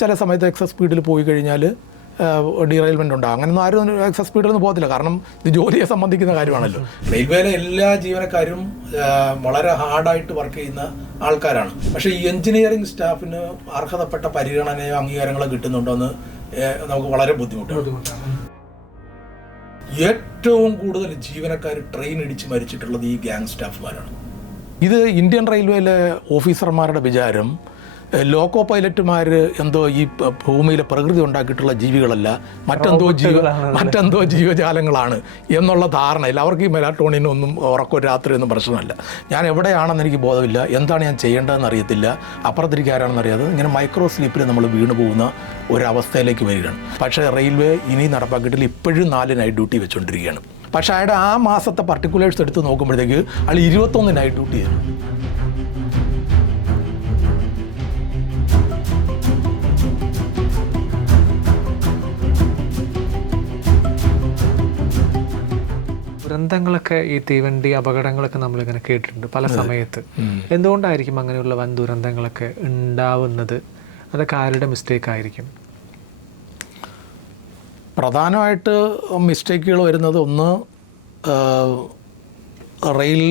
ചില സമയത്ത് എക്സസ് സ്പീഡിൽ പോയി കഴിഞ്ഞാൽ ഡീറെയിൽമെൻ്റ് ഉണ്ടാകും. അങ്ങനെയൊന്നും ആരും എക്സസ് സ്പീഡിലൊന്നും പോകത്തില്ല, കാരണം ഇത് ജോലിയെ സംബന്ധിക്കുന്ന കാര്യമാണല്ലോ. റെയിൽവേയിലെ എല്ലാ ജീവനക്കാരും വളരെ ഹാർഡായിട്ട് വർക്ക് ചെയ്യുന്ന ആൾക്കാരാണ്. പക്ഷേ ഈ എഞ്ചിനീയറിംഗ് സ്റ്റാഫിന് അർഹതപ്പെട്ട പരിഗണനയോ അംഗീകാരങ്ങളോ കിട്ടുന്നുണ്ടോ എന്ന് നമുക്ക് വളരെ ബുദ്ധിമുട്ടാണ്. ഏറ്റവും കൂടുതൽ ജീവനക്കാർ ട്രെയിൻ ഇടിച്ച് മരിച്ചിട്ടുള്ളത് ഈ ഗ്യാങ് സ്റ്റാഫുമാരാണ്. ഇത് ഇന്ത്യൻ റെയിൽവേയിലെ ഓഫീസർമാരുടെ വിചാരം ലോക്കോ പൈലറ്റുമാർ എന്തോ ഈ ഭൂമിയിലെ പ്രകൃതി ഉണ്ടാക്കിയിട്ടുള്ള ജീവികളല്ല, മറ്റെന്തോ ജീവജാലങ്ങളാണ് എന്നുള്ള ധാരണയില്ല. അവർക്ക് ഈ മെലാട്ടോണിനൊന്നും ഉറക്കോ രാത്രിയൊന്നും പ്രശ്നമല്ല. ഞാൻ എവിടെയാണെന്ന് എനിക്ക് ബോധമില്ല, എന്താണ് ഞാൻ ചെയ്യേണ്ടതെന്ന് അറിയത്തില്ല, അപ്പുറത്തിരിക്കാരാണെന്ന് അറിയാതെ ഇങ്ങനെ മൈക്രോ സ്ലീപ്പിൽ നമ്മൾ വീണു പോകുന്ന ഒരവസ്ഥയിലേക്ക് വരികയാണ്. പക്ഷേ റെയിൽവേ ഇനി നടപ്പാക്കിയിട്ടില്ല, ഇപ്പോഴും 4 നൈറ്റ് ഡ്യൂട്ടി വെച്ചുകൊണ്ടിരിക്കുകയാണ്. പക്ഷേ അയാളുടെ ആ മാസത്തെ പർട്ടിക്കുലേഴ്സ് എടുത്ത് നോക്കുമ്പോഴത്തേക്ക് അയാൾ 21 നൈറ്റ് ഡ്യൂട്ടി ചെയ്യുന്നു. ദുരന്തങ്ങളൊക്കെ, ഈ തീവണ്ടി അപകടങ്ങളൊക്കെ നമ്മളിങ്ങനെ കേട്ടിട്ടുണ്ട് പല സമയത്ത്. എന്തുകൊണ്ടായിരിക്കും അങ്ങനെയുള്ള വൻ ദുരന്തങ്ങളൊക്കെ ഉണ്ടാവുന്നത്? അതൊക്കെ ആരുടെ മിസ്റ്റേക്ക് ആയിരിക്കും? പ്രധാനമായിട്ട് മിസ്റ്റേക്കുകൾ വരുന്നത് ഒന്ന് റെയിൽ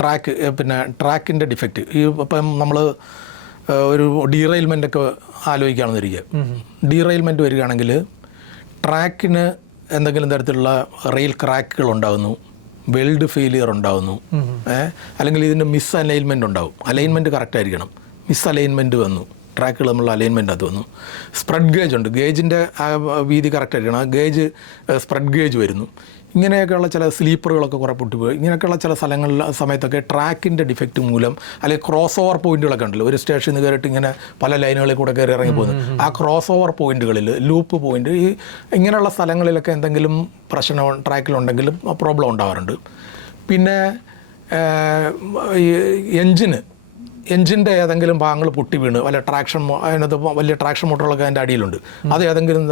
ട്രാക്ക്, പിന്നെ ട്രാക്കിൻ്റെ ഡിഫക്റ്റ്. ഇപ്പം നമ്മൾ ഒരു ഡീറെയിൽമെൻ്റൊക്കെ ആലോചിക്കുകയാണെന്നിരിക്കുക. ഡീറെയിൽമെൻറ്റ് വരികയാണെങ്കിൽ ട്രാക്കിന് എന്തെങ്കിലും തരത്തിലുള്ള റെയിൽ ക്രാക്കുകൾ ഉണ്ടാകുന്നു, വെൽഡ് ഫെയിലിയർ ഉണ്ടാകുന്നു, അല്ലെങ്കിൽ ഇതിൻ്റെ മിസ് അലൈൻമെൻറ്റ് ഉണ്ടാകും. അലൈൻമെൻറ്റ് കറക്റ്റ് ആയിരിക്കണം, മിസ് അലൈൻമെൻറ്റ് വന്നു, ട്രാക്കുകൾ നമ്മൾ അലൈൻമെൻ്റ് അത് വന്നു. സ്പ്രെഡ് ഗേജ് ഉണ്ട്, ഗേജിൻ്റെ വീതി കറക്റ്റ് ആയിരിക്കണം, ആ ഗേജ് സ്പ്രെഡ് ഗേജ് വരുന്നു. ഇങ്ങനെയൊക്കെയുള്ള ചില സ്ലീപ്പറുകളൊക്കെ കുറേ പൊട്ടിപ്പോയി. ഇങ്ങനെയൊക്കെയുള്ള ചില സ്ഥലങ്ങളിൽ സമയത്തൊക്കെ ട്രാക്കിൻ്റെ ഡിഫക്റ്റ് മൂലം, അല്ലെങ്കിൽ ക്രോസ് ഓവർ പോയിന്റുകളൊക്കെ ഉണ്ടല്ലോ, ഒരു സ്റ്റേഷനിൽ നിന്ന് കയറിയിട്ട് ഇങ്ങനെ പല ലൈനുകളിൽ കൂടെ കയറി ഇറങ്ങി പോകുന്നു. ആ ക്രോസ് ഓവർ പോയിന്റുകളിൽ, ലൂപ്പ് പോയിന്റ്, ഈ ഇങ്ങനെയുള്ള സ്ഥലങ്ങളിലൊക്കെ എന്തെങ്കിലും പ്രശ്നം ട്രാക്കിലുണ്ടെങ്കിലും പ്രോബ്ലം ഉണ്ടാവാറുണ്ട്. പിന്നെ എൻജിൻ്റെ ഏതെങ്കിലും ഭാഗങ്ങൾ പൊട്ടി വീണ്, വല്ല ട്രാക്ഷൻ, അതിനകത്ത് വലിയ ട്രാക്ഷൻ മോട്ടറുകളൊക്കെ അതിൻ്റെ അടിയിലുണ്ട്, അത് ഏതെങ്കിലും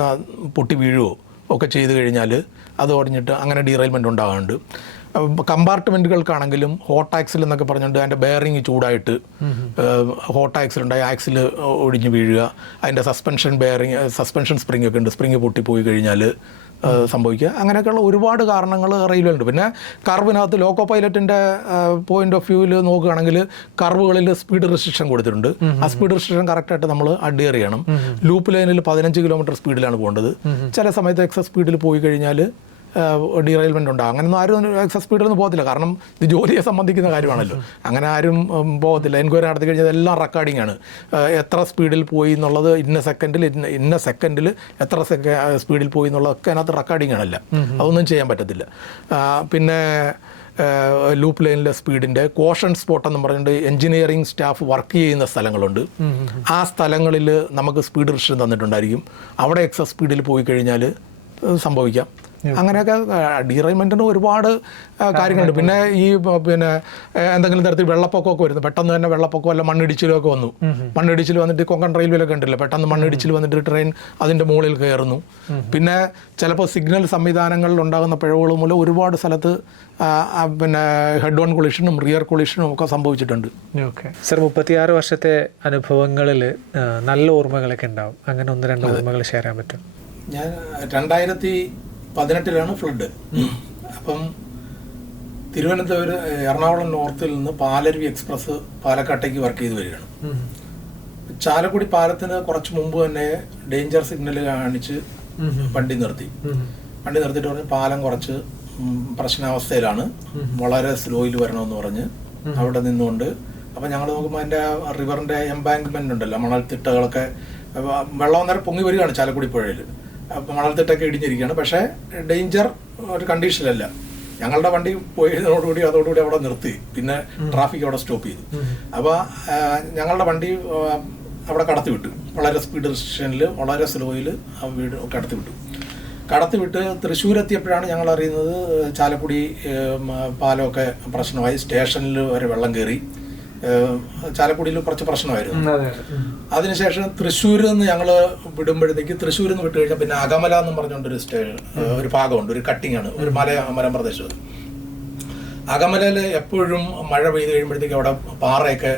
പൊട്ടി വീഴുകയോ ഒക്കെ ചെയ്ത് കഴിഞ്ഞാൽ അത് ഒടിഞ്ഞിട്ട് അങ്ങനെ ഡീറെയിൽമെൻറ്റ് ഉണ്ടാകാറുണ്ട്. കമ്പാർട്ട്മെൻറ്റുകൾക്കാണെങ്കിലും ഹോട്ട് ആക്സിൽ എന്നൊക്കെ പറഞ്ഞുകൊണ്ട് അതിൻ്റെ ബെയറിങ് ചൂടായിട്ട് ഹോട്ട് ആക്സിലുണ്ടായി ആക്സിൽ ഒടിഞ്ഞ് വീഴുക, അതിൻ്റെ സസ്പെൻഷൻ സ്പ്രിങ് ഒക്കെ ഉണ്ട്, സ്പ്രിങ് പൊട്ടിപ്പോയി കഴിഞ്ഞാൽ സംഭവിക്കുക. അങ്ങനെയൊക്കെയുള്ള ഒരുപാട് കാരണങ്ങൾ റെയിൽവേയുണ്ട്. പിന്നെ കർവിനകത്ത് ലോക്കോ പൈലറ്റിൻ്റെ പോയിന്റ് ഓഫ് വ്യൂവിൽ നോക്കുകയാണെങ്കിൽ കർവുകളിൽ സ്പീഡ് റെസ്ട്രിക്ഷൻ കൊടുത്തിട്ടുണ്ട്. ആ സ്പീഡ് റെസ്ട്രിക്ഷൻ കറക്റ്റായിട്ട് നമ്മൾ അഡ്യർ ചെയ്യണം. ലൂപ്പ് ലൈനിൽ 15 കിലോമീറ്റർ സ്പീഡിലാണ് പോകേണ്ടത്. ചില സമയത്ത് എക്സസ് സ്പീഡിൽ പോയി കഴിഞ്ഞാൽ ഡീറെയിൽമെൻ്റ് ഉണ്ടാകും. അങ്ങനെയൊന്നും ആരും എക്സസ് സ്പീഡിലൊന്നും പോകത്തില്ല, കാരണം ഇത് ജോലിയെ സംബന്ധിക്കുന്ന കാര്യമാണല്ലോ. അങ്ങനെ ആരും പോകത്തില്ല. എൻക്വയറി നടത്തി കഴിഞ്ഞാൽ എല്ലാം റെക്കോർഡിംഗ് ആണ്. എത്ര സ്പീഡിൽ പോയി എന്നുള്ളത് ഇന്ന സെക്കൻഡിൽ എത്ര സ്പീഡിൽ പോയി എന്നുള്ളതൊക്കെ അതിനകത്ത് റെക്കോർഡിംഗ് ആണല്ല, അതൊന്നും ചെയ്യാൻ പറ്റത്തില്ല. പിന്നെ ലൂപ്പ് ലൈനിലെ സ്പീഡിൻ്റെ കോഷൻ സ്പോട്ട് എന്ന് പറഞ്ഞിട്ട് എഞ്ചിനീയറിംഗ് സ്റ്റാഫ് വർക്ക് ചെയ്യുന്ന സ്ഥലങ്ങളുണ്ട്. ആ സ്ഥലങ്ങളിൽ നമുക്ക് സ്പീഡ് റിസ്ട്രിക്ഷൻ തന്നിട്ടുണ്ടായിരിക്കും. അവിടെ എക്സസ് സ്പീഡിൽ പോയി കഴിഞ്ഞാൽ സംഭവിക്കാം. അങ്ങനെയൊക്കെ ഡീറെയിൽമെൻറ്റിന് ഒരുപാട് കാര്യങ്ങളുണ്ട്. പിന്നെ എന്തെങ്കിലും തരത്തിൽ വെള്ളപ്പൊക്കമൊക്കെ വരുന്നു, പെട്ടെന്ന് തന്നെ വെള്ളപ്പൊക്കം അല്ല മണ്ണിടിച്ചിലൊക്കെ വന്നു. മണ്ണിടിച്ചിൽ വന്നിട്ട് കൊങ്കൺ റെയിൽവേയിലൊക്കെ ഉണ്ടല്ലോ, പെട്ടെന്ന് മണ്ണിടിച്ചിൽ വന്നിട്ട് ട്രെയിൻ അതിൻ്റെ മുകളിൽ കയറുന്നു. പിന്നെ ചിലപ്പോൾ സിഗ്നൽ സംവിധാനങ്ങളിൽ ഉണ്ടാകുന്ന പിഴവുകൾ മൂലം ഒരുപാട് സ്ഥലത്ത് ഹെഡ് ഓൺ കൊളിഷനും റിയർ കൊളിഷനും ഒക്കെ സംഭവിച്ചിട്ടുണ്ട്. ഓക്കെ സർ, 36 വർഷത്തെ അനുഭവങ്ങളിൽ നല്ല ഓർമ്മകളൊക്കെ ഉണ്ടാവും. അങ്ങനെ 1-2 ഓർമ്മകൾ ഷെയർ ചെയ്യാൻ പറ്റും? ഞാൻ 2018 ഫ്ലഡ്. അപ്പം എറണാകുളം നോർത്തിൽ നിന്ന് പാലരുവി എക്സ്പ്രസ് പാലക്കാട്ടേക്ക് വർക്ക് ചെയ്ത് വരികയാണ്. ചാലക്കുടി പാലത്തിന് കുറച്ച് മുമ്പ് തന്നെ ഡേഞ്ചർ സിഗ്നൽ കാണിച്ച് വണ്ടി നിർത്തിയിട്ട് പറഞ്ഞ് പാലം കുറച്ച് പ്രശ്നാവസ്ഥയിലാണ്, വളരെ സ്ലോയിൽ വരണമെന്ന് പറഞ്ഞ് അവിടെ നിന്നുകൊണ്ട്. അപ്പം ഞങ്ങൾ നോക്കുമ്പോൾ അതിൻ്റെ റിവറിൻ്റെ എംബാങ്ക്മെൻ്റ് ഉണ്ടല്ലോ, മണൽത്തിട്ടകളൊക്കെ വെള്ളം അന്നേരം പൊങ്ങി വരികയാണ് ചാലക്കുടി പുഴയിൽ. മണൽത്തിട്ടൊക്കെ ഇടിഞ്ഞിരിക്കുകയാണ്. പക്ഷേ ഡേഞ്ചർ ഒരു കണ്ടീഷനിലല്ല. ഞങ്ങളുടെ വണ്ടി പോയതോടുകൂടി അവിടെ നിർത്തി, പിന്നെ ട്രാഫിക് അവിടെ സ്റ്റോപ്പ് ചെയ്തു. അപ്പോൾ ഞങ്ങളുടെ വണ്ടി അവിടെ കടത്തിവിട്ടു, വളരെ സ്പീഡ് റെസ്ട്രിക്ഷനിൽ വളരെ സ്ലോയിൽ ആ വീട് കടത്തിവിട്ട് തൃശ്ശൂരെത്തിയപ്പോഴാണ് ഞങ്ങൾ അറിയുന്നത് ചാലക്കുടി പാലമൊക്കെ പ്രശ്നമായി, സ്റ്റേഷനിൽ വരെ വെള്ളം കയറി. ചാലക്കുടിയിൽ കുറച്ച് പ്രശ്നമായിരുന്നു. അതിനുശേഷം തൃശ്ശൂരിൽ നിന്ന് ഞങ്ങൾ വിടുമ്പോഴത്തേക്ക്, തൃശ്ശൂരിൽ നിന്ന് വിട്ട് കഴിഞ്ഞാൽ പിന്നെ അകമല എന്ന് പറഞ്ഞുകൊണ്ടൊരു ഒരു ഭാഗമുണ്ട്, ഒരു കട്ടിങ് ആണ്, ഒരു മലമ്പ്രദേശം. അകമലയിൽ എപ്പോഴും മഴ പെയ്ത് കഴിയുമ്പോഴത്തേക്ക് അവിടെ പാറയൊക്കെ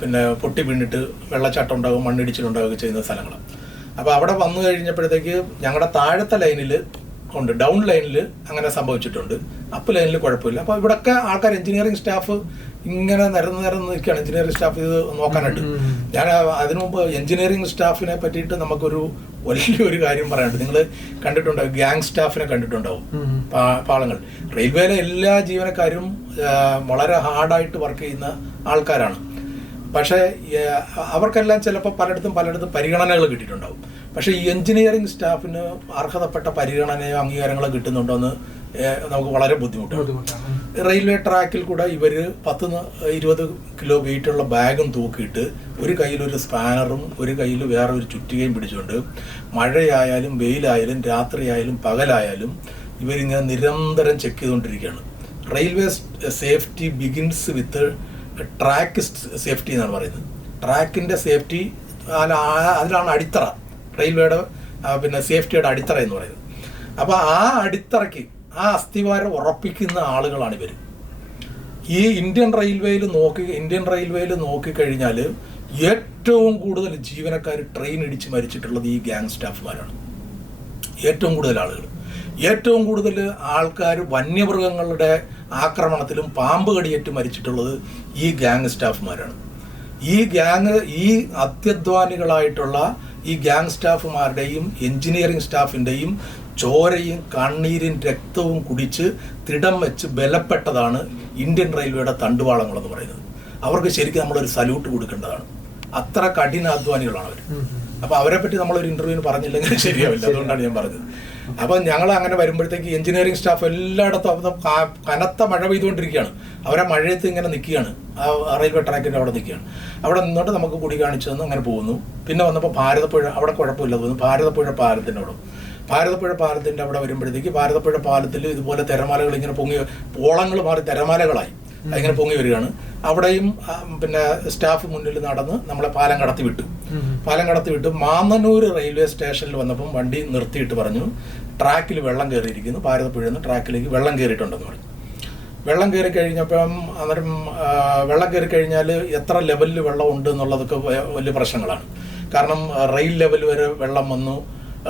പിന്നെ പൊട്ടി വീണിട്ട് വെള്ളച്ചാട്ടം ഉണ്ടാകും, മണ്ണിടിച്ചിലുണ്ടാവുകയൊക്കെ ചെയ്യുന്ന സ്ഥലങ്ങളാണ്. അപ്പോൾ അവിടെ വന്നു കഴിഞ്ഞപ്പോഴത്തേക്ക് ഞങ്ങളുടെ താഴത്തെ ലൈനിൽ ഉണ്ട്, ഡൗൺ ലൈനിൽ അങ്ങനെ സംഭവിച്ചിട്ടുണ്ട്, അപ്പ് ലൈനിൽ കുഴപ്പമില്ല. അപ്പോൾ ഇവിടെയൊക്കെ ആൾക്കാർ എഞ്ചിനീയറിംഗ് സ്റ്റാഫ് ഇങ്ങനെ നിരന്ന് നിൽക്കുകയാണ്, എഞ്ചിനീയറിംഗ് സ്റ്റാഫ് ഇത് നോക്കാനായിട്ട്. ഞാൻ അതിനു മുമ്പ് എഞ്ചിനീയറിംഗ് സ്റ്റാഫിനെ പറ്റിയിട്ട് നമുക്കൊരു വലിയൊരു കാര്യം പറയാനുണ്ട്. നിങ്ങൾ കണ്ടിട്ടുണ്ടാവും, ഗ്യാങ് സ്റ്റാഫിനെ കണ്ടിട്ടുണ്ടാവും, പാളങ്ങൾ. റെയിൽവേയിലെ എല്ലാ ജീവനക്കാരും വളരെ ഹാർഡായിട്ട് വർക്ക് ചെയ്യുന്ന ആൾക്കാരാണ്. പക്ഷേ അവർക്കെല്ലാം ചിലപ്പോൾ പലയിടത്തും പരിഗണനകൾ കിട്ടിയിട്ടുണ്ടാവും. പക്ഷേ ഈ എഞ്ചിനീയറിംഗ് സ്റ്റാഫിന് അർഹതപ്പെട്ട പരിഗണനയോ അംഗീകാരങ്ങളോ കിട്ടുന്നുണ്ടോ എന്ന് നമുക്ക് വളരെ ബുദ്ധിമുട്ടാണ്. റെയിൽവേ ട്രാക്കിൽ കൂടെ ഇവർ 10-20 കിലോ വെയിറ്റുള്ള ബാഗും തൂക്കിയിട്ട് ഒരു കയ്യിലൊരു സ്പാനറും ഒരു കയ്യിൽ വേറെ ഒരു ചുറ്റികയും പിടിച്ചുകൊണ്ട് മഴയായാലും വെയിലായാലും രാത്രിയായാലും പകലായാലും ഇവരിങ്ങനെ നിരന്തരം ചെക്ക് ചെയ്തുകൊണ്ടിരിക്കുകയാണ്. Railway safety begins with track safety എന്നാണ് പറയുന്നത്. ട്രാക്കിൻ്റെ സേഫ്റ്റി അതിലാണ് അടിത്തറ, റെയിൽവേയുടെ പിന്നെ സേഫ്റ്റിയുടെ അടിത്തറ എന്ന് പറയുന്നത്. അപ്പോൾ ആ അടിത്തറയ്ക്ക് ആ അസ്ഥിവാരം ഉറപ്പിക്കുന്ന ആളുകളാണ് ഇവർ. ഈ ഇന്ത്യൻ റെയിൽവേയിൽ നോക്കിക്കഴിഞ്ഞാൽ ഏറ്റവും കൂടുതൽ ജീവനക്കാർ ട്രെയിൻ ഇടിച്ച് മരിച്ചിട്ടുള്ളത് ഈ ഗ്യാങ് സ്റ്റാഫുമാരാണ്. ഏറ്റവും കൂടുതൽ ആളുകൾ, ഏറ്റവും കൂടുതൽ ആൾക്കാർ വന്യമൃഗങ്ങളുടെ ആക്രമണത്തിലും പാമ്പ് കടിയേറ്റ് മരിച്ചിട്ടുള്ളത് ഈ ഗ്യാങ് സ്റ്റാഫുമാരാണ്. ഈ അത്യധ്വാനികളായിട്ടുള്ള ഈ ഗ്യാങ് സ്റ്റാഫുമാരുടെയും എഞ്ചിനീയറിംഗ് സ്റ്റാഫിൻ്റെയും ചോരയും കണ്ണീരും രക്തവും കുടിച്ച് തിടം വെച്ച് ബലപ്പെട്ടതാണ് ഇന്ത്യൻ റെയിൽവേയുടെ തണ്ടുവാളങ്ങളെന്ന് പറയുന്നത്. അവർക്ക് ശരിക്കും നമ്മളൊരു സല്യൂട്ട് കൊടുക്കേണ്ടതാണ്. അത്ര കഠിനാധ്വാനികളാണ് അവർ. അപ്പോൾ അവരെ പറ്റി നമ്മളൊരു ഇൻ്റർവ്യൂവിന് പറഞ്ഞില്ലെങ്കിൽ ശരിയാവില്ല. അതുകൊണ്ടാണ് ഞാൻ പറഞ്ഞത്. അപ്പം ഞങ്ങൾ അങ്ങനെ വരുമ്പോഴത്തേക്ക് എഞ്ചിനീയറിംഗ് സ്റ്റാഫ് എല്ലായിടത്തും കനത്ത മഴ പെയ്തുകൊണ്ടിരിക്കുകയാണ്. അവരെ മഴയത്ത് ഇങ്ങനെ നിൽക്കുകയാണ്, റെയിൽവേ ട്രാക്കിൻ്റെ അവിടെ നിൽക്കുകയാണ്. അവിടെ നിന്നോട്ട് നമുക്ക് കുടി കാണിച്ചു തന്നു, അങ്ങനെ പോകുന്നു. പിന്നെ വന്നപ്പോൾ ഭാരതപ്പുഴ, അവിടെ കുഴപ്പമില്ല തോന്നുന്നു, ഭാരതപ്പുഴ പാലത്തിൻ്റെ അവിടെ വരുമ്പോഴത്തേക്ക് ഭാരതപ്പുഴ പാലത്തിൽ ഇതുപോലെ തിരമാലകൾ ഇങ്ങനെ ഓളങ്ങൾ മാറി തിരമാലകളായി അതിങ്ങനെ പൊങ്ങി വരികയാണ്. അവിടെയും പിന്നെ സ്റ്റാഫ് മുന്നിൽ നടന്ന് നമ്മളെ പാലം കടത്തി വിട്ടു. മാന്നന്നൂർ റെയിൽവേ സ്റ്റേഷനിൽ വന്നപ്പം വണ്ടി നിർത്തിയിട്ട് പറഞ്ഞു, ട്രാക്കിൽ വെള്ളം കയറിയിരിക്കുന്നു, ഭാരതപ്പുഴയിൽ നിന്ന് ട്രാക്കിലേക്ക് വെള്ളം കയറിയിട്ടുണ്ടെന്ന് പറഞ്ഞു. വെള്ളം കയറി കഴിഞ്ഞപ്പം അന്നേരം വെള്ളം കയറി കഴിഞ്ഞാൽ എത്ര ലെവലിൽ വെള്ളം ഉണ്ട് എന്നുള്ളതൊക്കെ വലിയ പ്രശ്നങ്ങളാണ്. കാരണം റെയിൽ ലെവൽ വരെ വെള്ളം വന്നു,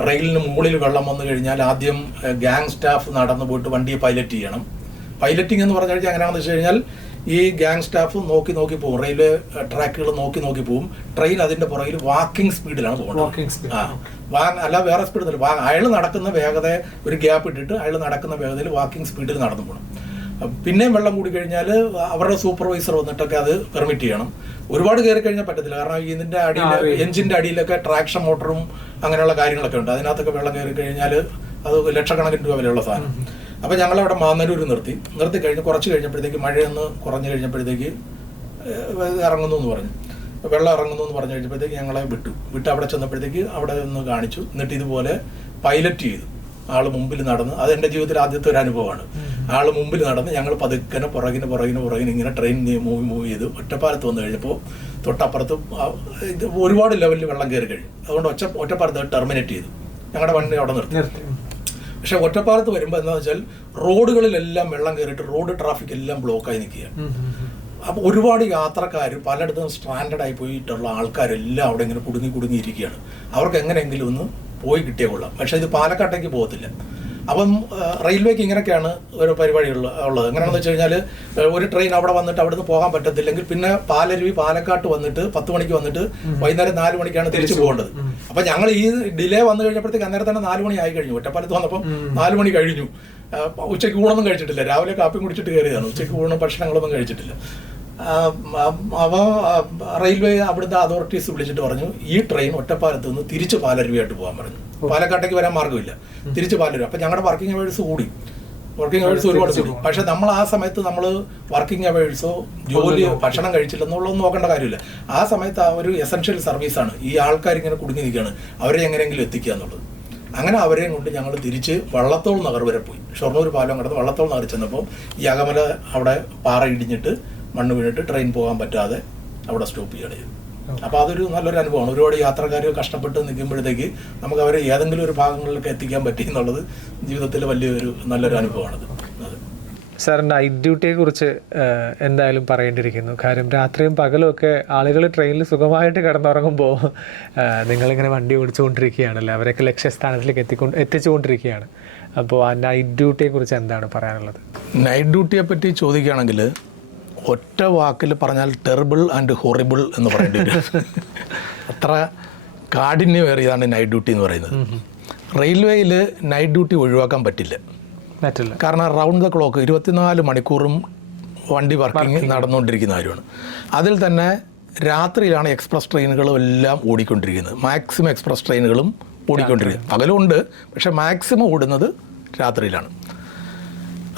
റെയിലിന് മുകളിൽ വെള്ളം വന്നു കഴിഞ്ഞാൽ ആദ്യം ഗ്യാങ് സ്റ്റാഫ് നടന്നു പോയിട്ട് വണ്ടിയെ പൈലറ്റ് ചെയ്യണം. പൈലറ്റിംഗ് എന്ന് പറഞ്ഞു കഴിഞ്ഞാൽ എങ്ങനെയാണെന്ന് വെച്ച് കഴിഞ്ഞാൽ ഈ ഗ്യാങ് സ്റ്റാഫ് നോക്കി പോകും, റെയിൽവേ ട്രാക്കുകൾ നോക്കി പോകും. ട്രെയിൻ അതിൻ്റെ പുറകിൽ വാക്കിംഗ് സ്പീഡിലാണ് പോകുന്നത്. അല്ല വേറെ സ്പീഡിൽ അയാൾ നടക്കുന്ന വേഗത ഒരു ഗ്യാപ്പ് ഇട്ടിട്ട് അയാൾ നടക്കുന്ന വേഗതയിൽ വാക്കിംഗ് സ്പീഡിൽ നടന്നു പോകണം. പിന്നെയും വെള്ളം കൂടി കഴിഞ്ഞാൽ അവരുടെ സൂപ്പർവൈസർ വന്നിട്ടൊക്കെ അത് പെർമിറ്റ് ചെയ്യണം. ഒരുപാട് കയറി കഴിഞ്ഞാൽ പറ്റത്തില്ല. കാരണം ഇതിൻ്റെ അടിയിൽ, എഞ്ചിൻ്റെ അടിയിലൊക്കെ ട്രാക്ഷൻ മോട്ടറും അങ്ങനെയുള്ള കാര്യങ്ങളൊക്കെ ഉണ്ട്. അതിനകത്തൊക്കെ വെള്ളം കയറി കഴിഞ്ഞാൽ അത് ലക്ഷക്കണക്കിന് രൂപ വിലയുള്ള സാധനം. അപ്പോൾ ഞങ്ങളവിടെ മാന്നന്നൂർ നിർത്തി കഴിഞ്ഞ് കുറച്ച് കഴിഞ്ഞപ്പോഴത്തേക്ക് മഴയൊന്ന് കുറഞ്ഞു കഴിഞ്ഞപ്പോഴത്തേക്ക് ഇറങ്ങുന്നു എന്ന് പറഞ്ഞു, വെള്ളം ഇറങ്ങുന്നു എന്ന് പറഞ്ഞു കഴിഞ്ഞപ്പോഴത്തേക്ക് ഞങ്ങളെ വിട്ട് അവിടെ ചെന്നപ്പോഴത്തേക്ക് അവിടെ ഒന്ന് കാണിച്ചു. എന്നിട്ട് ഇതുപോലെ പൈലറ്റ് ചെയ്തു. ആൾ മുമ്പിൽ നടന്ന്, അതെൻ്റെ ജീവിതത്തിൽ ആദ്യത്തെ ഒരു അനുഭവമാണ്. ആൾ മുമ്പിൽ നടന്ന് ഞങ്ങൾ പതുക്കനെ പുറകിന് ഇങ്ങനെ ട്രെയിൻ മൂവ് ചെയ്ത് ഒറ്റപ്പാലത്ത് വന്നു കഴിഞ്ഞപ്പോൾ തൊട്ടപ്പുറത്ത് ഇത് ഒരുപാട് ലെവലിൽ വെള്ളം കയറി കഴിഞ്ഞു. അതുകൊണ്ട് ഒറ്റപ്പാലത്ത് ടെർമിനേറ്റ് ചെയ്തു, ഞങ്ങളുടെ വണ്ടി അവിടെ നിർത്തി. പക്ഷെ ഒറ്റപ്പാലത്ത് വരുമ്പോൾ എന്താണെന്ന് വെച്ചാൽ റോഡുകളിലെല്ലാം വെള്ളം കയറിയിട്ട് റോഡ് ട്രാഫിക് എല്ലാം ബ്ലോക്കായി നിൽക്കുകയാണ്. അപ്പോൾ ഒരുപാട് യാത്രക്കാർ പലയിടത്തും സ്ട്രാൻഡഡ് ആയി പോയിട്ടുള്ള ആൾക്കാരെല്ലാം അവിടെ ഇങ്ങനെ കുടുങ്ങിയിരിക്കുകയാണ്. അവർക്ക് എങ്ങനെയെങ്കിലും ഒന്ന് പോയി കിട്ടിയേ കൊള്ളാം. പക്ഷേ ഇത് പാലക്കാട്ടേക്ക് പോകത്തില്ല. അപ്പം റെയിൽവേക്ക് ഇങ്ങനെയൊക്കെയാണ് ഒരു പരിപാടി ഉള്ളത്. എങ്ങനെയാണെന്ന് വെച്ച് കഴിഞ്ഞാൽ ഒരു ട്രെയിൻ അവിടെ വന്നിട്ട് അവിടെ നിന്ന് പോകാൻ പറ്റത്തില്ലെങ്കിൽ പിന്നെ പാലക്കാട്ട് വന്നിട്ട് 10 മണിക്ക് വന്നിട്ട് വൈകുന്നേരം 4 മണിക്കാണ് തിരിച്ചു പോകേണ്ടത്. അപ്പം ഞങ്ങൾ ഈ ഡിലേ വന്നു കഴിഞ്ഞപ്പോഴത്തേക്ക് അന്നേരം തന്നെ 4 മണി ആയി കഴിഞ്ഞു. ഒറ്റപ്പാലത്ത് വന്നപ്പം 4 മണി കഴിഞ്ഞു. ഉച്ചയ്ക്ക് ഊണൊന്നും കഴിച്ചിട്ടില്ല, രാവിലെ കാപ്പി കുടിച്ചിട്ട് കയറിയതാണ്. ഉച്ചയ്ക്ക് ഊണും ഭക്ഷണങ്ങളൊന്നും കഴിച്ചിട്ടില്ല. അപ്പോൾ റെയിൽവേ അവിടുത്തെ അതോറിറ്റീസ് വിളിച്ചിട്ട് പറഞ്ഞു, ഈ ട്രെയിൻ ഒറ്റപ്പാലത്ത് നിന്ന് തിരിച്ച് പാലരുവിയായിട്ട് പോകാൻ പറഞ്ഞു. പാലക്കാട്ടേക്ക് വരാൻ മാർഗ്ഗമില്ല, തിരിച്ച് പാലരുവി. അപ്പം ഞങ്ങളുടെ വർക്കിംഗ് അവേഴ്സ് കൂടി, ഒരുപാട് കൂടി. പക്ഷെ നമ്മൾ ആ സമയത്ത് നമ്മൾ വർക്കിംഗ് അവേഴ്സോ ജോലി ഭക്ഷണം കഴിച്ചില്ലെന്നുള്ളതൊന്നും നോക്കേണ്ട കാര്യമില്ല. ആ സമയത്ത് ആ ഒരു എസെൻഷ്യൽ സർവീസാണ്. ഈ ആൾക്കാരിങ്ങനെ കുടുങ്ങി നിൽക്കുകയാണ്, അവരെ എങ്ങനെയെങ്കിലും എത്തിക്കുക എന്നുള്ളത്. അങ്ങനെ അവരെയും കൊണ്ട് ഞങ്ങൾ തിരിച്ച് വള്ളത്തോൾ നഗർ വരെ പോയി. ഷൊർണൂർ പാലം കടന്ന് വള്ളത്തോൾ നഗർ ചെന്നപ്പോൾ ഈ അകമല അവിടെ പാറ ഇടിഞ്ഞിട്ട് മണ്ണ് വീണിട്ട് ട്രെയിൻ പോകാൻ പറ്റാതെ അവിടെ സ്റ്റോപ്പ് ചെയ്യുകയാണ് ചെയ്തത്. അപ്പോൾ അതൊരു നല്ലൊരു അനുഭവമാണ്. ഒരുപാട് യാത്രക്കാർ കഷ്ടപ്പെട്ട് നിൽക്കുമ്പോഴത്തേക്ക് നമുക്ക് അവരെ ഏതെങ്കിലും ഒരു ഭാഗങ്ങളിലൊക്കെ എത്തിക്കാൻ പറ്റി എന്നുള്ളത് ജീവിതത്തിൽ വലിയൊരു നല്ലൊരു അനുഭവമാണത്. സാർ നൈറ്റ് ഡ്യൂട്ടിയെ കുറിച്ച് എന്തായാലും പറയേണ്ടിയിരിക്കുന്നു. കാര്യം രാത്രിയും പകലും ഒക്കെ ആളുകൾ ട്രെയിനിൽ സുഖമായിട്ട് കിടന്നുറങ്ങുമ്പോൾ നിങ്ങളിങ്ങനെ വണ്ടി ഓടിച്ചുകൊണ്ടിരിക്കുകയാണല്ലോ, അവരൊക്കെ ലക്ഷ്യസ്ഥാനത്തിലേക്ക് എത്തിച്ചുകൊണ്ടിരിക്കുകയാണ്. അപ്പോൾ ആ നൈറ്റ് ഡ്യൂട്ടിയെ കുറിച്ച് എന്താണ് പറയാനുള്ളത്? നൈറ്റ് ഡ്യൂട്ടിയെ പറ്റി ചോദിക്കുകയാണെങ്കിൽ ഒറ്റ വാക്കിൽ പറഞ്ഞാൽ ടെറിബിൾ ആൻഡ് ഹൊറിബിൾ എന്ന് പറയേണ്ടി വരും. അത്ര കാഠിന്യമേറിയതാണ് നൈറ്റ് ഡ്യൂട്ടി എന്ന് പറയുന്നത്. റെയിൽവേയിൽ നൈറ്റ് ഡ്യൂട്ടി ഒഴിവാക്കാൻ പറ്റില്ല. കാരണം റൗണ്ട് ദ ക്ലോക്ക് 24 മണിക്കൂറും വണ്ടി വർക്കിംഗ് നടന്നുകൊണ്ടിരിക്കുന്ന കാര്യമാണ്. അതിൽ തന്നെ രാത്രിയിലാണ് എക്സ്പ്രസ് ട്രെയിനുകളും എല്ലാം ഓടിക്കൊണ്ടിരിക്കുന്നത്. മാക്സിമം എക്സ്പ്രസ് ട്രെയിനുകളും ഓടിക്കൊണ്ടിരിക്കുന്നത്. പകലുണ്ട്, പക്ഷേ മാക്സിമം ഓടുന്നത് രാത്രിയിലാണ്.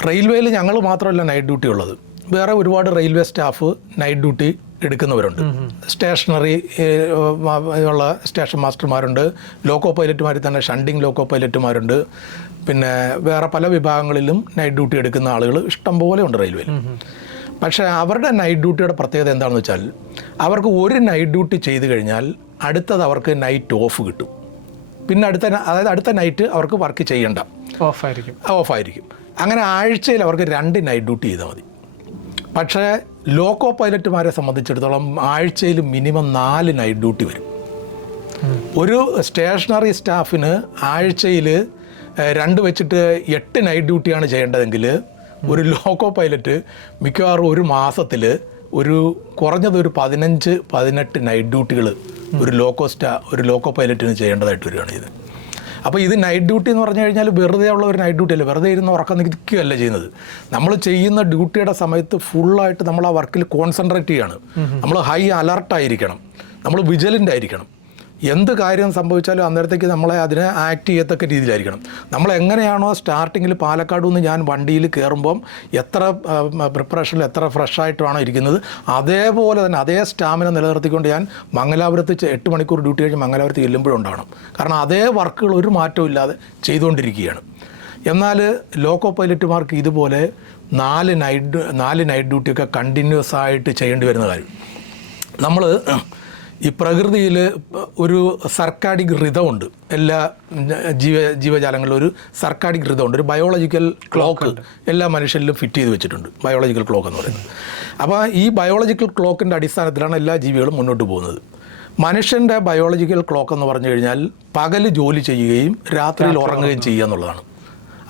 റെയിൽവേയിൽ ഞങ്ങൾ മാത്രമല്ല നൈറ്റ് ഡ്യൂട്ടി ഉള്ളത്, വേറെ ഒരുപാട് റെയിൽവേ സ്റ്റാഫ് നൈറ്റ് ഡ്യൂട്ടി എടുക്കുന്നവരുണ്ട്. സ്റ്റേഷനറി ഉള്ള സ്റ്റേഷൻ മാസ്റ്റർമാരുണ്ട്, ലോക്കോ പൈലറ്റുമാരിൽ തന്നെ ഷണ്ടിങ് ലോക്കോ പൈലറ്റുമാരുണ്ട്, പിന്നെ വേറെ പല വിഭാഗങ്ങളിലും നൈറ്റ് ഡ്യൂട്ടി എടുക്കുന്ന ആളുകൾ ഇഷ്ടംപോലെ ഉണ്ട് റെയിൽവേയിൽ. പക്ഷേ അവരുടെ നൈറ്റ് ഡ്യൂട്ടിയുടെ പ്രത്യേകത എന്താണെന്ന് വെച്ചാൽ അവർക്ക് ഒരു നൈറ്റ് ഡ്യൂട്ടി ചെയ്ത് കഴിഞ്ഞാൽ അടുത്തത് അവർക്ക് നൈറ്റ് ഓഫ് കിട്ടും. പിന്നെ അടുത്ത നൈറ്റ് അവർക്ക് വർക്ക് ചെയ്യണ്ട, ഓഫായിരിക്കും. അങ്ങനെ ആഴ്ചയിൽ അവർക്ക് 2 നൈറ്റ് ഡ്യൂട്ടി ചെയ്താൽ മതി. പക്ഷേ ലോക്കോ പൈലറ്റുമാരെ സംബന്ധിച്ചിടത്തോളം ആഴ്ചയിൽ മിനിമം 4 നൈറ്റ് ഡ്യൂട്ടി വരും. ഒരു സ്റ്റേഷനറി സ്റ്റാഫിന് ആഴ്ചയിൽ 2 വെച്ചിട്ട് 8 നൈറ്റ് ഡ്യൂട്ടിയാണ് ചെയ്യേണ്ടതെങ്കിൽ ഒരു ലോക്കോ പൈലറ്റ് മിക്കവാറും ഒരു മാസത്തിൽ കുറഞ്ഞത് ഒരു 15-18 നൈറ്റ് ഡ്യൂട്ടികൾ ഒരു ലോക്കോ പൈലറ്റിന് ചെയ്യേണ്ടതായിട്ട് വരികയാണ് ഇത്. അപ്പോൾ ഇത് നൈറ്റ് ഡ്യൂട്ടി എന്ന് പറഞ്ഞു കഴിഞ്ഞാൽ വെറുതെ ഉള്ള ഒരു നൈറ്റ് ഡ്യൂട്ടി അല്ല, വെറുതെ ഇരുന്ന് ഉറക്കം നിൽക്കുകയല്ല ചെയ്യുന്നത്. നമ്മൾ ചെയ്യുന്ന ഡ്യൂട്ടിയുടെ സമയത്ത് ഫുള്ളായിട്ട് നമ്മൾ ആ വർക്കിൽ കോൺസെൻട്രേറ്റ് ചെയ്യാണ്. നമ്മൾ ഹൈ അലർട്ടായിരിക്കണം, നമ്മൾ വിജിലൻ്റ് ആയിരിക്കണം. എന്ത് കാര്യം സംഭവിച്ചാലും അന്നേരത്തേക്ക് നമ്മളെ അതിനെ ആക്ട് ചെയ്യത്തക്ക രീതിയിലായിരിക്കണം. നമ്മൾ എങ്ങനെയാണോ സ്റ്റാർട്ടിങ്ങിൽ പാലക്കാട് നിന്ന് ഞാൻ വണ്ടിയിൽ കയറുമ്പം എത്ര പ്രിപ്പറേഷനിൽ എത്ര ഫ്രഷായിട്ടാണോ ഇരിക്കുന്നത്, അതേപോലെ തന്നെ അതേ സ്റ്റാമിന നിലനിർത്തിക്കൊണ്ട് ഞാൻ മംഗലാപുരത്ത് 8 മണിക്കൂർ ഡ്യൂട്ടി കഴിഞ്ഞ് മംഗലാപുരത്ത് ചെല്ലുമ്പോഴുണ്ടാവണം. കാരണം അതേ വർക്കുകൾ ഒരു മാറ്റവും ഇല്ലാതെ ചെയ്തുകൊണ്ടിരിക്കുകയാണ്. എന്നാൽ ലോക്കോ പൈലറ്റുമാർക്ക് ഇതുപോലെ 4 നൈറ്റ് ഡ്യൂട്ടിയൊക്കെ കണ്ടിന്യൂസ് ആയിട്ട് ചെയ്യേണ്ടി വരുന്ന കാര്യം. നമ്മൾ ഈ പ്രകൃതിയിൽ ഒരു സർക്കാഡിക് റിതമുണ്ട്, എല്ലാ ജീവജാലങ്ങളിലും ഒരു സർക്കാഡിക് റിതമുണ്ട്, ഒരു ബയോളജിക്കൽ ക്ലോക്ക് എല്ലാ മനുഷ്യരിലും ഫിറ്റ് ചെയ്ത് വെച്ചിട്ടുണ്ട്, ബയോളജിക്കൽ ക്ലോക്ക് എന്ന് പറയുന്നത്. അപ്പോൾ ഈ ബയോളജിക്കൽ ക്ലോക്കിൻ്റെ അടിസ്ഥാനത്തിലാണ് എല്ലാ ജീവികളും മുന്നോട്ട് പോകുന്നത്. മനുഷ്യൻ്റെ ബയോളജിക്കൽ ക്ലോക്ക് എന്ന് പറഞ്ഞു കഴിഞ്ഞാൽ പകൽ ജോലി ചെയ്യുകയും രാത്രിയിൽ ഉറങ്ങുകയും ചെയ്യുക എന്നുള്ളതാണ്.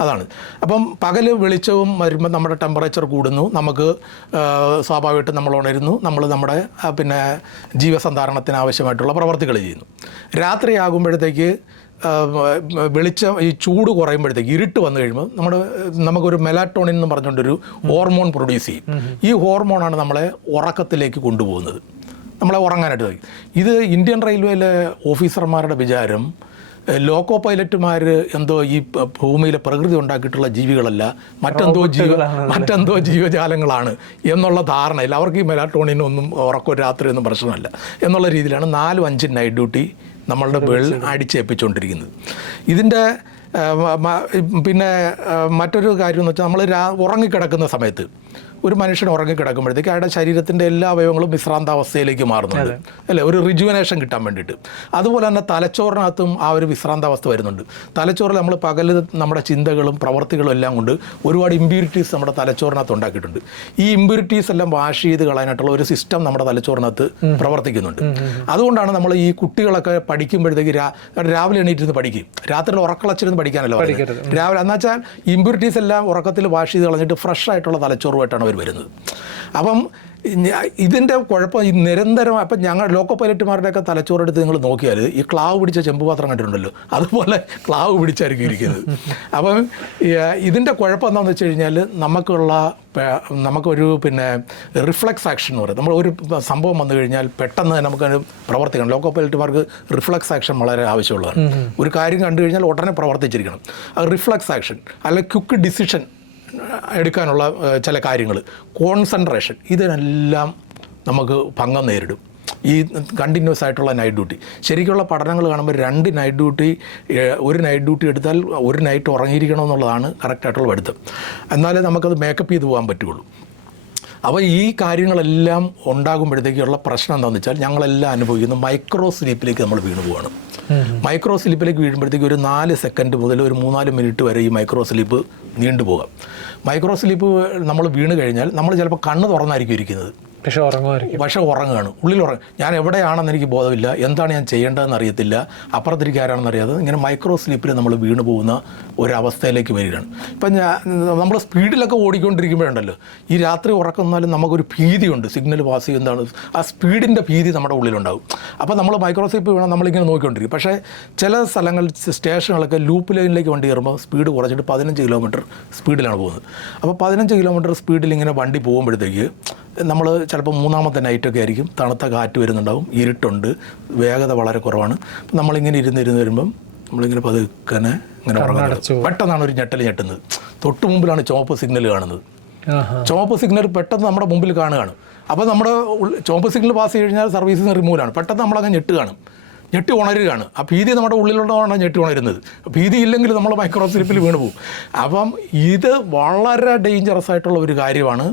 അതാണ്. അപ്പം പകൽ വെളിച്ചവും വരുമ്പോൾ നമ്മുടെ ടെമ്പറേച്ചർ കൂടുന്നു, നമുക്ക് സ്വാഭാവികമായിട്ടും നമ്മൾ ഉണരുന്നു, നമ്മൾ നമ്മുടെ പിന്നെ ജീവസന്ധാരണത്തിന് ആവശ്യമായിട്ടുള്ള പ്രവർത്തികൾ ചെയ്യുന്നു. രാത്രിയാകുമ്പോഴത്തേക്ക് വെളിച്ചം ഈ ചൂട് കുറയുമ്പോഴത്തേക്ക് ഇരുട്ട് വന്നു കഴിയുമ്പോൾ നമുക്കൊരു മെലാറ്റോണിൻ എന്ന് പറഞ്ഞുകൊണ്ടൊരു ഹോർമോൺ പ്രൊഡ്യൂസ് ചെയ്യും. ഈ ഹോർമോണാണ് നമ്മളെ ഉറക്കത്തിലേക്ക് കൊണ്ടുപോകുന്നത്, നമ്മളെ ഉറങ്ങാനായിട്ട്. ഇത് ഇന്ത്യൻ റെയിൽവേയിലെ ഓഫീസർമാരുടെ വിചാരം ലോക്കോ പൈലറ്റുമാർ എന്തോ ഈ ഭൂമിയിലെ പ്രകൃതി ഉണ്ടാക്കിയിട്ടുള്ള ജീവികളല്ല, മറ്റെന്തോ ജീവജാലങ്ങളാണ് എന്നുള്ള ധാരണയിൽ അവർക്ക് ഈ മെലാറ്റോണിനൊന്നും ഉറക്കോ രാത്രിയൊന്നും പ്രശ്നമല്ല എന്നുള്ള രീതിയിലാണ് 4-5 നൈറ്റ് ഡ്യൂട്ടി നമ്മളുടെ മേളിൽ അടിച്ചേൽപ്പിച്ചുകൊണ്ടിരിക്കുന്നത്. ഇതിൻ്റെ പിന്നെ മറ്റൊരു കാര്യം എന്ന് വെച്ചാൽ നമ്മൾ ഉറങ്ങിക്കിടക്കുന്ന സമയത്ത് ഒരു മനുഷ്യൻ ഉറങ്ങിക്കിടക്കുമ്പോഴത്തേക്ക് അയാളുടെ ശരീരത്തിൻ്റെ എല്ലാ അവയവങ്ങളും വിശ്രാന്താവസ്ഥയിലേക്ക് മാറുന്നുണ്ട് അല്ലേ, ഒരു റിജുവനേഷൻ കിട്ടാൻ വേണ്ടിയിട്ട്. അതുപോലെ തന്നെ തലച്ചോറിനകത്തും ആ ഒരു വിശ്രാന്താവസ്ഥ വരുന്നുണ്ട്. തലച്ചോറിൽ നമ്മൾ പകൽ നമ്മുടെ ചിന്തകളും പ്രവർത്തികളും എല്ലാം കൊണ്ട് ഒരുപാട് ഇമ്പ്യൂരിറ്റീസ് നമ്മുടെ തലച്ചോറിനകത്ത് ഉണ്ടാക്കിയിട്ടുണ്ട്. ഈ ഇമ്പ്യൂരിറ്റീസ് എല്ലാം വാഷ് ചെയ്ത് കളയാനായിട്ടുള്ള ഒരു സിസ്റ്റം നമ്മുടെ തലച്ചോറിനകത്ത് പ്രവർത്തിക്കുന്നുണ്ട്. അതുകൊണ്ടാണ് നമ്മൾ ഈ കുട്ടികളൊക്കെ പഠിക്കുമ്പോഴത്തേക്ക് രാവിലെ എണീറ്റിരുന്ന് പഠിക്കും, രാത്രിയിൽ ഉറക്കളച്ചിരുന്ന് പഠിക്കാനല്ലോ രാവിലെ. എന്നുവെച്ചാൽ ഇമ്പ്യൂരിറ്റീസ് എല്ലാം ഉറക്കത്തിൽ വാഷ് ചെയ്ത് കളഞ്ഞിട്ട് ഫ്രഷ് ആയിട്ടുള്ള തലച്ചോറുമായിട്ടാണ് വരുന്നത്. അപ്പം ഇതിൻ്റെ കുഴപ്പം ഈ നിരന്തരം അപ്പം ഞങ്ങൾ ലോക്കോ പൈലറ്റുമാരുടെയൊക്കെ തലച്ചോറെടുത്ത് നിങ്ങൾ നോക്കിയാൽ ഈ ക്ലാവ് പിടിച്ച ചെമ്പുപാത്രം കണ്ടിട്ടുണ്ടല്ലോ, അതുപോലെ ക്ലാവ് പിടിച്ചായിരിക്കും ഇരിക്കുന്നത്. അപ്പം ഇതിൻ്റെ കുഴപ്പം എന്താണെന്ന് വെച്ച് കഴിഞ്ഞാൽ നമുക്കൊരു പിന്നെ റിഫ്ലക്സ് ആക്ഷൻ എന്ന് പറയും. നമ്മൾ ഒരു സംഭവം വന്നു കഴിഞ്ഞാൽ പെട്ടെന്ന് നമുക്കത് പ്രവർത്തിക്കണം. ലോക്കോ പൈലറ്റുമാർക്ക് റിഫ്ലക്സ് ആക്ഷൻ വളരെ ആവശ്യമുള്ളതാണ്. ഒരു കാര്യം കണ്ടു കഴിഞ്ഞാൽ ഉടനെ പ്രവർത്തിച്ചിരിക്കണം. അത് റിഫ്ലക്സ് ആക്ഷൻ അല്ലെങ്കിൽ ക്വിക്ക് ഡിസിഷൻ എടുക്കാനുള്ള ചില കാര്യങ്ങൾ, കോൺസെൻട്രേഷൻ, ഇതിനെല്ലാം നമുക്ക് ഭംഗം നേരിടും ഈ കണ്ടിന്യൂസ് ആയിട്ടുള്ള നൈറ്റ് ഡ്യൂട്ടി. ശരിക്കുള്ള പഠനങ്ങൾ കാണുമ്പോൾ 2 നൈറ്റ് ഡ്യൂട്ടി, ഒരു നൈറ്റ് ഡ്യൂട്ടി എടുത്താൽ ഒരു നൈറ്റ് ഉറങ്ങിയിരിക്കണം എന്നുള്ളതാണ് കറക്റ്റായിട്ടുള്ള പഠിത്തം. എന്നാലേ നമുക്കത് മേക്കപ്പ് ചെയ്ത് പോകാൻ പറ്റുള്ളൂ. അപ്പോൾ ഈ കാര്യങ്ങളെല്ലാം ഉണ്ടാകുമ്പോഴത്തേക്കുള്ള പ്രശ്നം എന്താണെന്ന് വെച്ചാൽ ഞങ്ങളെല്ലാം അനുഭവിക്കുന്ന മൈക്രോ സ്ലീപ്പിലേക്ക് നമ്മൾ വീണു പോവാണ്. മൈക്രോ സ്ലീപ്പിലേക്ക് വീഴുമ്പോഴത്തേക്ക് ഒരു 4 സെക്കൻഡ് മുതൽ ഒരു 3-4 മിനിറ്റ് വരെ ഈ മൈക്രോ സ്ലീപ്പ് നീണ്ടുപോകാം. മൈക്രോ സ്ലീപ്പ് നമ്മൾ വീണ് കഴിഞ്ഞാൽ നമ്മൾ ചിലപ്പോൾ കണ്ണ് തുറന്നായിരിക്കും ഇരിക്കുന്നത്, പക്ഷേ ഉറങ്ങുകയാണ്, ഉള്ളിൽ ഞാൻ എവിടെയാണെന്ന് എനിക്ക് ബോധമില്ല, എന്താണ് ഞാൻ ചെയ്യേണ്ടതെന്ന് അറിയത്തില്ല, അപ്പുറത്തിരിക്കാരാണെന്ന് അറിയാതെ ഇങ്ങനെ മൈക്രോ സ്ലീപ്പിൽ നമ്മൾ വീണ് പോകുന്ന ഒരവസ്ഥയിലേക്ക് വരികയാണ്. ഇപ്പം നമ്മൾ സ്പീഡിലൊക്കെ ഓടിക്കൊണ്ടിരിക്കുമ്പോഴുണ്ടല്ലോ, ഈ രാത്രി ഉറക്കുന്നാലും നമുക്കൊരു ഭീതിയുണ്ട്, സിഗ്നൽ പാസ് ചെയ്യുന്നതാണ്, ആ സ്പീഡിൻ്റെ ഭീതി നമ്മുടെ ഉള്ളിലുണ്ടാകും. അപ്പോൾ നമ്മൾ മൈക്രോ സ്ലീപ്പ് വീണാൽ നമ്മളിങ്ങനെ നോക്കിക്കൊണ്ടിരിക്കും. പക്ഷേ ചില സ്ഥലങ്ങളിൽ സ്റ്റേഷനുകളൊക്കെ ലൂപ്പ് ലൈനിലേക്ക് വണ്ടി കയറുമ്പോൾ സ്പീഡ് കുറച്ചിട്ട് 15 കിലോമീറ്റർ സ്പീഡിലാണ് പോകുന്നത്. അപ്പോൾ 15 കിലോമീറ്റർ സ്പീഡിൽ ഇങ്ങനെ വണ്ടി പോകുമ്പോഴത്തേക്ക് നമ്മൾ ചിലപ്പോൾ 3ാമത്തെ നൈറ്റൊക്കെ ആയിരിക്കും, തണുത്ത കാറ്റ് വരുന്നുണ്ടാവും, ഇരുട്ടുണ്ട്, വേഗത വളരെ കുറവാണ്. അപ്പം നമ്മളിങ്ങനെ ഇരുന്ന് വരുമ്പം നമ്മളിങ്ങനെ പതുക്കനെ ഇങ്ങനെ ഉറങ്ങുന്നത്. പെട്ടെന്നാണ് ഒരു ഞെട്ടുന്നത്. തൊട്ട് മുമ്പിലാണ് ചുവപ്പ് സിഗ്നൽ കാണുന്നത്. ചുവപ്പ് സിഗ്നൽ പെട്ടെന്ന് നമ്മുടെ മുമ്പിൽ കാണുകയാണ്. അപ്പോൾ നമ്മുടെ ചുവപ്പ് സിഗ്നൽ പാസ് ചെയ്ത് കഴിഞ്ഞാൽ സർവീസിൽ നിന്ന് റിമൂവാണ്. പെട്ടെന്ന് നമ്മളങ്ങ് ഞെട്ടി ഉണരുകയാണ്. ആ ഭീതി നമ്മുടെ ഉള്ളിലുള്ളതാണ് ഞെട്ടി ഉണരുന്നത്. ഭീതി ഇല്ലെങ്കിൽ നമ്മൾ മൈക്രോ സ്ലീപ്പിൽ വീണ് പോകും. അപ്പം ഇത് വളരെ ഡേഞ്ചറസ് ആയിട്ടുള്ള ഒരു കാര്യമാണ്.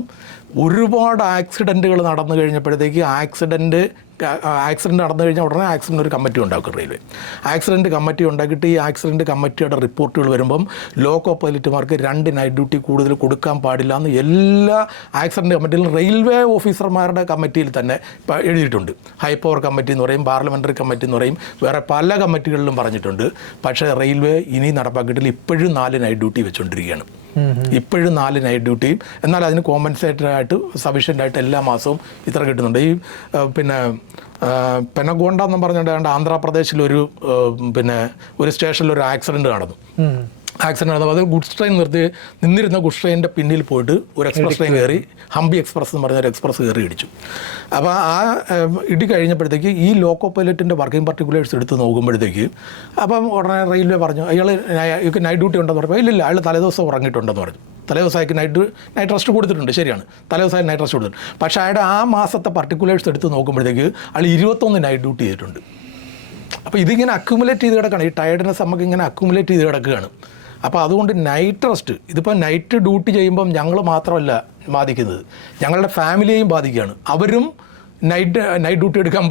ഒരുപാട് ആക്സിഡൻറ്റുകൾ നടന്നു കഴിഞ്ഞപ്പോഴത്തേക്ക് ആക്സിഡൻറ്റ് നടന്നു കഴിഞ്ഞാൽ ഉടനെ ആക്സിഡൻ്റ് ഒരു കമ്മിറ്റി ഉണ്ടാക്കും റെയിൽവേ. ആക്സിഡൻറ്റ് കമ്മിറ്റി ഉണ്ടാക്കിയിട്ട് ഈ ആക്സിഡൻറ്റ് കമ്മിറ്റിയുടെ റിപ്പോർട്ടുകൾ വരുമ്പം ലോക്കോ പൈലറ്റുമാർക്ക് 2 നൈറ്റ് ഡ്യൂട്ടി കൂടുതൽ കൊടുക്കാൻ പാടില്ല എന്ന് എല്ലാ ആക്സിഡൻറ്റ് കമ്മിറ്റിയിലും റെയിൽവേ ഓഫീസർമാരുടെ കമ്മിറ്റിയിൽ തന്നെ എഴുതിയിട്ടുണ്ട്. ഹൈ പവർ കമ്മിറ്റി എന്ന് പറയും, പാർലമെൻ്ററി കമ്മിറ്റി എന്ന് പറയും, വേറെ പല കമ്മിറ്റികളിലും പറഞ്ഞിട്ടുണ്ട്. പക്ഷേ റെയിൽവേ ഇനി നടപ്പാക്കിയിട്ടില്ല. ഇപ്പോഴും 4 നൈറ്റ് ഡ്യൂട്ടി വെച്ചുകൊണ്ടിരിക്കുകയാണ്. ഇപ്പോഴും 4 നൈറ്റ് ഡ്യൂട്ടിയും. എന്നാൽ അതിന് കോമ്പൻസേറ്റഡ് ആയിട്ട് സഫീഷ്യൻ്റ് ആയിട്ട് എല്ലാ മാസവും ഇത്ര കിട്ടുന്നുണ്ട്. ഈ പെനഗോണ്ട എന്ന് പറഞ്ഞുകൊണ്ട് ആന്ധ്രാപ്രദേശിലൊരു ഒരു സ്റ്റേഷനിലൊരു ആക്സിഡൻറ്റ് നടന്നു. ആക്സിഡൻറ്റ് നടന്നപ്പോൾ അത് ഗുഡ്സ് ട്രെയിൻ നിന്നിരുന്ന ഗുഡ്സ് ട്രെയിനിൻ്റെ പിന്നിൽ പോയിട്ട് ഒരു എക്സ്പ്രസ് ട്രെയിൻ കയറി, ഹംപി എക്സ്പ്രസ് എന്ന് പറഞ്ഞൊരു എക്സ്പ്രസ് കയറി ഇടിച്ചു. അപ്പോൾ ആ ഇടി കഴിഞ്ഞപ്പോഴത്തേക്ക് ഈ ലോക്കോ പൈലറ്റിൻ്റെ വർക്കിംഗ് പർട്ടിക്കുലേഴ്സ് എടുത്ത് നോക്കുമ്പോഴത്തേക്ക് അപ്പം ഉടനെ റെയിൽവേ പറഞ്ഞു അയാൾ നൈറ്റ് ഡ്യൂട്ടി ഉണ്ടെന്ന് പറഞ്ഞപ്പോൾ ഇല്ല അയാൾ തലേദിവസം ഉറങ്ങിയിട്ടുണ്ടെന്ന് പറഞ്ഞു. തലേദിവസമായിട്ട് നൈറ്റ് റെസ്റ്റ് കൊടുത്തിട്ടുണ്ട്, ശരിയാണ്, തലേദിവസമായി നൈറ്റ് റെസ്റ്റ് കൊടുത്തിട്ടുണ്ട്. പക്ഷേ അയാളുടെ ആ മാസത്തെ പർട്ടിക്കുലേഴ്സ് എടുത്ത് നോക്കുമ്പോഴത്തേക്ക് അയാൾ 21 നൈറ്റ് ഡ്യൂട്ടി ചെയ്തിട്ടുണ്ട്. അപ്പോൾ ഇതിങ്ങനെ അക്യുമുലേറ്റ് ചെയ്ത് കിടക്കുകയാണ്. ഈ ടയർഡ്നെസ് നമുക്ക് ഇങ്ങനെ അക്യുമുലേറ്റ് ചെയ്ത് കിടക്കുകയാണ്. അപ്പോൾ അതുകൊണ്ട് നൈറ്റ് റെസ്റ്റ്, ഇതിപ്പോൾ നൈറ്റ് ഡ്യൂട്ടി ചെയ്യുമ്പം ഞങ്ങൾ മാത്രമല്ല ബാധിക്കുന്നത്, ഞങ്ങളുടെ ഫാമിലിയെയും ബാധിക്കുകയാണ്. അവരും നൈറ്റ് ഡ്യൂട്ടി എടുക്കാൻ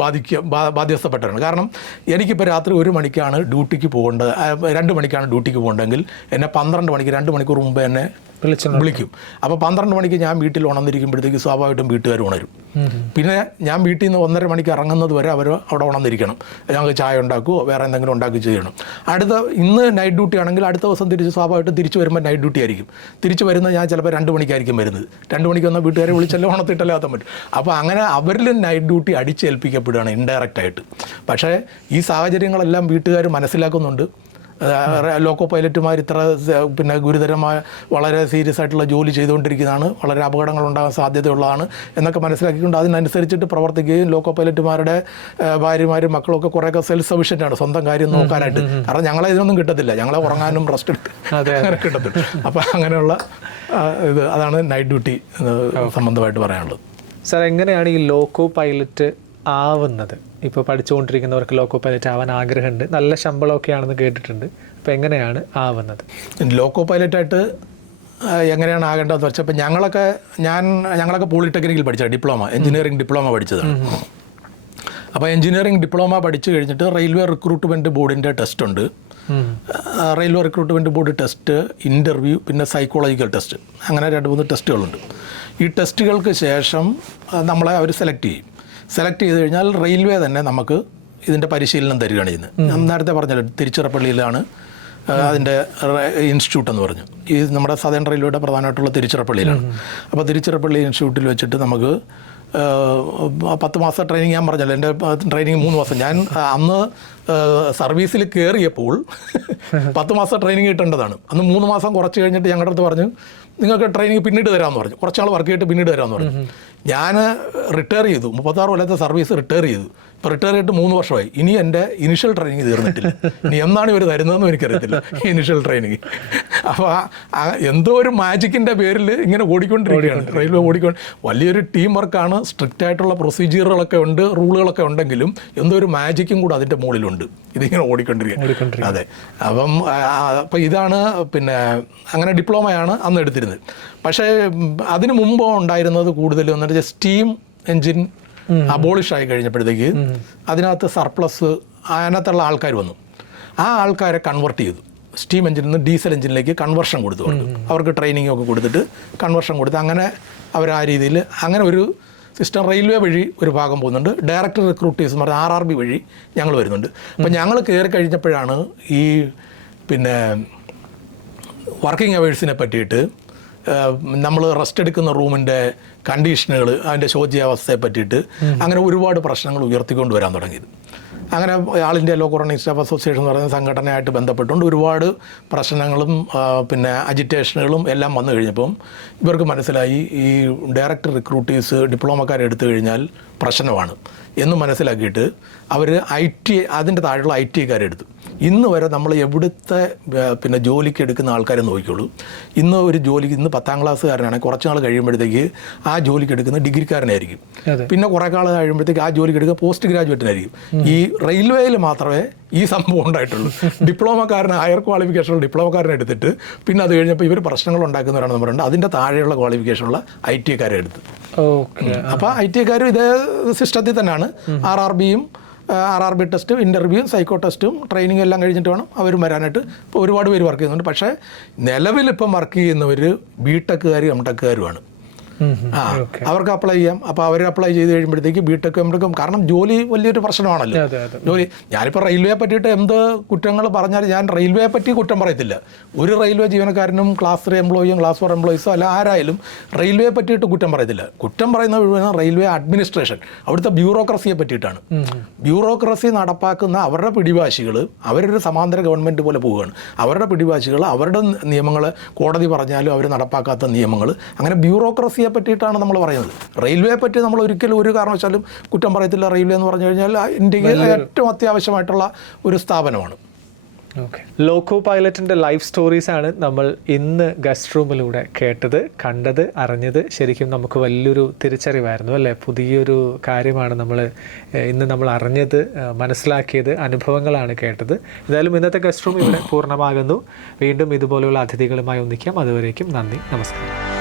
ബാധ്യസ്ഥപ്പെട്ടവരാണ്. കാരണം എനിക്കിപ്പോൾ രാത്രി 1 മണിക്കാണ് ഡ്യൂട്ടിക്ക് പോകേണ്ടത്, 2 മണിക്കാണ് ഡ്യൂട്ടിക്ക് പോകേണ്ടതെങ്കിൽ എന്നെ 12 മണിക്ക് 2 മണിക്കൂർ മുമ്പ് എന്നെ വിളിക്കും. അപ്പോൾ 12 മണിക്ക് ഞാൻ വീട്ടിൽ ഉണർന്നിരിക്കുമ്പോഴത്തേക്ക് സ്വാഭാവികമായിട്ടും വീട്ടുകാർ ഉണരും. പിന്നെ ഞാൻ വീട്ടിൽ നിന്ന് 1:30 മണിക്ക് ഇറങ്ങുന്നത് വരെ അവർ അവിടെ ഉണർന്നിരിക്കണം. ഞങ്ങൾക്ക് ചായ ഉണ്ടാക്കുകയോ വേറെ എന്തെങ്കിലും ഉണ്ടാക്കി ചെയ്യണം. ഇന്ന് നൈറ്റ് ഡ്യൂട്ടി ആണെങ്കിൽ അടുത്ത ദിവസം സ്വാഭാവികമായിട്ടും തിരിച്ച് വരുമ്പോൾ നൈറ്റ് ഡ്യൂട്ടി ആയിരിക്കും. തിരിച്ച് വരുന്നത് ഞാൻ ചിലപ്പോൾ 2 മണിക്കായിരിക്കും വരുന്നത്. 2 മണിക്ക് വന്നാൽ വീട്ടുകാരെ വിളിച്ചല്ലോ ഉണർത്തിട്ടല്ലേ എത്താൻ പറ്റും. അപ്പോൾ അങ്ങനെ അവരിൽ നൈറ്റ് ഡ്യൂട്ടി അടിച്ചേൽപ്പിക്കപ്പെടുകയാണ് ഇൻഡയറക്റ്റായിട്ട്. പക്ഷേ ഈ സാഹചര്യങ്ങളെല്ലാം വീട്ടുകാർ മനസ്സിലാക്കുന്നുണ്ട്. ലോക്കോ പൈലറ്റുമാർ ഇത്ര ഗുരുതരമായ വളരെ സീരിയസ് ആയിട്ടുള്ള ജോലി ചെയ്തുകൊണ്ടിരിക്കുന്നതാണ്, വളരെ അപകടങ്ങളുണ്ടാകാൻ സാധ്യതയുള്ളതാണ് എന്നൊക്കെ മനസ്സിലാക്കിക്കൊണ്ട് അതിനനുസരിച്ചിട്ട് പ്രവർത്തിക്കുകയും ലോക്കോ പൈലറ്റുമാരുടെ ഭാര്യമാരും മക്കളൊക്കെ കുറേയൊക്കെ സെൽഫ് സഫിഷ്യൻ്റ് ആണ് സ്വന്തം കാര്യം നോക്കാനായിട്ട്. കാരണം ഞങ്ങളെ ഇതിനൊന്നും കിട്ടത്തില്ല, ഞങ്ങളെ ഉറങ്ങാനും റെസ്റ്റ് അങ്ങനെ കിട്ടത്തില്ല. അപ്പോൾ അങ്ങനെയുള്ള അതാണ് നൈറ്റ് ഡ്യൂട്ടി സംബന്ധമായിട്ട് പറയാനുള്ളത്. സാർ, എങ്ങനെയാണ് ഈ ലോക്കോ പൈലറ്റ് ആവുന്നത്? ഇപ്പോൾ പഠിച്ചുകൊണ്ടിരിക്കുന്നവർക്ക് ലോക്കോ പൈലറ്റ് ആവാൻ ആഗ്രഹമുണ്ട്, നല്ല ശമ്പളമൊക്കെ ആണെന്ന് കേട്ടിട്ടുണ്ട്. അപ്പോൾ എങ്ങനെയാണ് ആവുന്നത്? ലോക്കോ പൈലറ്റായിട്ട് എങ്ങനെയാണ് ആകേണ്ടതെന്ന് വെച്ചാൽ, ഇപ്പം ഞങ്ങളൊക്കെ പോളിടെക്നിക്കിൽ പഠിച്ചത് എഞ്ചിനീയറിംഗ് ഡിപ്ലോമ പഠിച്ചതാണ്. അപ്പോൾ എഞ്ചിനീയറിംഗ് ഡിപ്ലോമ പഠിച്ചു കഴിഞ്ഞിട്ട് റെയിൽവേ റിക്രൂട്ട്മെൻറ്റ് ബോർഡിൻ്റെ ടെസ്റ്റ് ഉണ്ട്. Railway recruitment board test, interview, പിന്നെ സൈക്കോളജിക്കൽ ടെസ്റ്റ്, അങ്ങനെ 2-3 ടെസ്റ്റുകളുണ്ട്. ഈ ടെസ്റ്റുകൾക്ക് ശേഷം നമ്മളെ അവർ സെലക്ട് ചെയ്ത് കഴിഞ്ഞാൽ റെയിൽവേ തന്നെ നമുക്ക് ഇതിൻ്റെ പരിശീലനം തരികയാണ് ചെയ്യുന്നത്. ഞാൻ നേരത്തെ പറഞ്ഞല്ലോ തിരുച്ചിറപ്പള്ളിയിലാണ് അതിൻ്റെ ഇൻസ്റ്റിറ്റ്യൂട്ട് എന്ന് പറഞ്ഞു. ഈ നമ്മുടെ സദേൺ റെയിൽവേയുടെ പ്രധാനമായിട്ടുള്ള തിരുച്ചിറപ്പള്ളിയിലാണ്. അപ്പോൾ തിരുച്ചിറപ്പള്ളി ഇൻസ്റ്റിറ്റ്യൂട്ടിൽ വെച്ചിട്ട് നമുക്ക് 10 മാസം ട്രെയിനിങ്, ഞാൻ പറഞ്ഞല്ലോ എൻ്റെ ട്രെയിനിങ് 3 മാസം. ഞാൻ അന്ന് സർവീസിൽ കയറിയപ്പോൾ 10 മാസം ട്രെയിനിങ് കിട്ടേണ്ടതാണ്. അന്ന് 3 മാസം കുറച്ച് കഴിഞ്ഞിട്ട് ഞങ്ങളുടെ അടുത്ത് പറഞ്ഞു നിങ്ങൾക്ക് ട്രെയിനിങ് പിന്നീട് തരാമെന്ന് പറഞ്ഞു, കുറച്ചാൾ വർക്ക് ചെയ്തിട്ട് പിന്നീട് തരാമെന്ന് പറഞ്ഞു. ഞാൻ റിട്ടയർ ചെയ്തു, 36 കൊല്ലത്തെ സർവീസ് റിട്ടയർ ചെയ്തു. ഇപ്പോൾ റിട്ടയർ ചെയ്തിട്ട് 3 വർഷമായി. ഇനി എൻ്റെ ഇനിഷ്യൽ ട്രെയിനിങ് തീർന്നിട്ടില്ല. ഇനി എന്നാണ് ഇവർ തരുന്നതെന്ന് എനിക്കറിയത്തില്ല ഇനിഷ്യൽ ട്രെയിനിങ്. അപ്പോൾ എന്തോ ഒരു മാജിക്കിൻ്റെ പേരിൽ ഇങ്ങനെ ഓടിക്കൊണ്ടിരിക്കുകയാണ് റെയിൽവേ വലിയൊരു ടീം വർക്കാണ്, സ്ട്രിക്റ്റ് ആയിട്ടുള്ള പ്രൊസീജിയറുകളൊക്കെ ഉണ്ട്, റൂളുകളൊക്കെ ഉണ്ടെങ്കിലും എന്തോ ഒരു മാജിക്കും കൂടെ അതിൻ്റെ മുകളിലുണ്ട്. ഇതിങ്ങനെ ഓടിക്കൊണ്ടിരിക്കുക. അതെ. അപ്പം ഇതാണ് പിന്നെ അങ്ങനെ ഡിപ്ലോമയാണ് അന്ന് എടുത്തിരുന്നത്. പക്ഷേ അതിന് മുമ്പ് ഉണ്ടായിരുന്നത് കൂടുതലും എന്ന് വെച്ചാൽ സ്റ്റീം എൻജിൻ അബോളിഷ് ആയി കഴിഞ്ഞപ്പോഴത്തേക്ക് അതിനകത്ത് സർപ്ലസ് അതിനകത്തുള്ള ആൾക്കാർ വന്നു. ആ ആൾക്കാരെ കൺവെർട്ട് ചെയ്തു. സ്റ്റീം എഞ്ചിനിൽ നിന്ന് ഡീസൽ എഞ്ചിനിലേക്ക് കൺവെർഷൻ കൊടുത്തു. അവർക്ക് ട്രെയിനിങ് ഒക്കെ കൊടുത്തിട്ട് കൺവെർഷൻ കൊടുത്ത് അങ്ങനെ അവർ ആ രീതിയിൽ അങ്ങനെ ഒരു സിസ്റ്റം റെയിൽവേ വഴി ഒരു ഭാഗം പോകുന്നുണ്ട്. ഡയറക്റ്റ് റിക്രൂട്ടേഴ്സ് എന്ന് പറഞ്ഞാൽ RRB വഴി ഞങ്ങൾ വരുന്നുണ്ട്. അപ്പം ഞങ്ങൾ കയറി കഴിഞ്ഞപ്പോഴാണ് ഈ പിന്നെ വർക്കിംഗ് അവേഴ്സിനെ പറ്റിയിട്ട് നമ്മൾ റെസ്റ്റ് എടുക്കുന്ന റൂമിൻ്റെ കണ്ടീഷനുകൾ, അതിൻ്റെ ശോച്യാവസ്ഥയെ പറ്റിയിട്ട് അങ്ങനെ ഒരുപാട് പ്രശ്നങ്ങൾ ഉയർത്തിക്കൊണ്ട് വരാൻ തുടങ്ങിയത്. അങ്ങനെ all India local running staff association എന്ന് പറയുന്ന സംഘടനയായിട്ട് ബന്ധപ്പെട്ടുകൊണ്ട് ഒരുപാട് പ്രശ്നങ്ങളും പിന്നെ അജിറ്റേഷനുകളും എല്ലാം വന്നു കഴിഞ്ഞപ്പം ഇവർക്ക് മനസ്സിലായി ഈ ഡയറക്റ്റ് റിക്രൂട്ടേഴ്സ് ഡിപ്ലോമക്കാരെ എടുത്തു കഴിഞ്ഞാൽ പ്രശ്നമാണ് എന്ന് മനസ്സിലാക്കിയിട്ട് അവർ അതിൻ്റെ താഴെയുള്ള IT എടുത്തു. ഇന്ന് വരെ നമ്മൾ എവിടുത്തെ പിന്നെ ജോലിക്ക് എടുക്കുന്ന ആൾക്കാരെ നോക്കിക്കോളൂ. ഇന്ന് ഒരു ജോലിക്ക് ഇന്ന് 10ാം ക്ലാസ്സുകാരനാണെങ്കിൽ കുറച്ച് നാൾ കഴിയുമ്പോഴത്തേക്ക് ആ ജോലിക്ക് എടുക്കുന്ന ഡിഗ്രിക്കാരനായിരിക്കും. പിന്നെ കുറേ കാലം കഴിയുമ്പോഴത്തേക്ക് ആ ജോലിക്ക് എടുക്കുക പോസ്റ്റ് ഗ്രാജുവേറ്റിനായിരിക്കും. ഈ റെയിൽവേയിൽ മാത്രമേ ഈ സംഭവം ഉണ്ടായിട്ടുള്ളൂ. ഡിപ്ലോമക്കാരന് ഹയർ ക്വാളിഫിക്കേഷനുള്ള ഡിപ്ലോമക്കാരനെ എടുത്തിട്ട് പിന്നെ അത് കഴിഞ്ഞപ്പോൾ ഇവർ പ്രശ്നങ്ങൾ ഉണ്ടാക്കുന്നവരാണെന്ന് പറയുന്നത് അതിൻ്റെ താഴെയുള്ള ക്വാളിഫിക്കേഷനുള്ള IT എടുത്തു. അപ്പോൾ IT ഇതേ സിസ്റ്റത്തിൽ തന്നെയാണ് RRB ടെസ്റ്റും ഇൻ്റർവ്യൂവും സൈക്കോ ടെസ്റ്റും ട്രെയിനിങ് എല്ലാം കഴിഞ്ഞിട്ട് വേണം അവരും വരാനായിട്ട്. ഇപ്പോൾ ഒരുപാട് പേര് വർക്ക് ചെയ്യുന്നുണ്ട്. പക്ഷേ നിലവിലിപ്പം വർക്ക് ചെയ്യുന്നവർ ബിടെക്കുകാരും എംടെക്കുകാരുമാണ്. അവർക്ക് അപ്ലൈ ചെയ്യാം. അപ്പോൾ അവർ അപ്ലൈ ചെയ്ത് കഴിയുമ്പോഴത്തേക്ക് ബിടെക്കും എംടെക്കും, കാരണം ജോലി വലിയൊരു പ്രശ്നമാണല്ലോ. ജോലി ഞാനിപ്പോൾ റെയിൽവേയെ പറ്റിയിട്ട് എന്ത് കുറ്റങ്ങൾ പറഞ്ഞാലും ഞാൻ റെയിൽവേയെ പറ്റി കുറ്റം പറയത്തില്ല. ഒരു റെയിൽവേ ജീവനക്കാരനും ക്ലാസ് 3 എംപ്ലോയിയും ക്ലാസ് 4 എംപ്ലോയീസോ അല്ല ആരായാലും റെയിൽവേയെ പറ്റിയിട്ട് കുറ്റം പറയത്തില്ല. കുറ്റം പറയുന്ന മുഴുവൻ റെയിൽവേ അഡ്മിനിസ്ട്രേഷൻ, അവിടുത്തെ ബ്യൂറോക്രസിയെ പറ്റിയിട്ടാണ്. ബ്യൂറോക്രസി നടപ്പാക്കുന്ന അവരുടെ പിടിവാശികൾ, അവരൊരു സമാന്തര ഗവൺമെൻറ് പോലെ പോവുകയാണ്. അവരുടെ പിടിവാശികൾ, അവരുടെ നിയമങ്ങൾ, കോടതി പറഞ്ഞാലും അവർ നടപ്പാക്കാത്ത നിയമങ്ങൾ, അങ്ങനെ ബ്യൂറോക്രസിയെ പറ്റിയിട്ടാണ് നമ്മൾ പറയുന്നത്. റെയിൽവേയെ പറ്റി നമ്മൾ ഒരിക്കലും ഒരു കാരണവശാലും കുറ്റം പറയത്തില്ല. റെയിൽവേ എന്ന് പറഞ്ഞു കഴിഞ്ഞാൽ ഇന്ത്യക്ക് ഏറ്റവും അത്യാവശ്യമായിട്ടുള്ള ഒരു സ്ഥാപനമാണ്. ഓക്കെ, ലോക്കോ പൈലറ്റിൻ്റെ ലൈഫ് സ്റ്റോറീസാണ് നമ്മൾ ഇന്ന് ഗസ്റ്റ് റൂമിലൂടെ കേട്ടത്, കണ്ടത്, അറിഞ്ഞത്. ശരിക്കും നമുക്ക് വലിയൊരു തിരിച്ചറിവായിരുന്നു അല്ലേ? പുതിയൊരു കാര്യമാണ് നമ്മൾ അറിഞ്ഞത്, മനസ്സിലാക്കിയത്, അനുഭവങ്ങളാണ് കേട്ടത്. എന്തായാലും ഇന്നത്തെ ഗസ്റ്റ് റൂം ഇവിടെ പൂർണ്ണമാകുന്നു. വീണ്ടും ഇതുപോലെയുള്ള അതിഥികളുമായി ഒന്നിക്കാം. അതുവരേക്കും നന്ദി, നമസ്കാരം.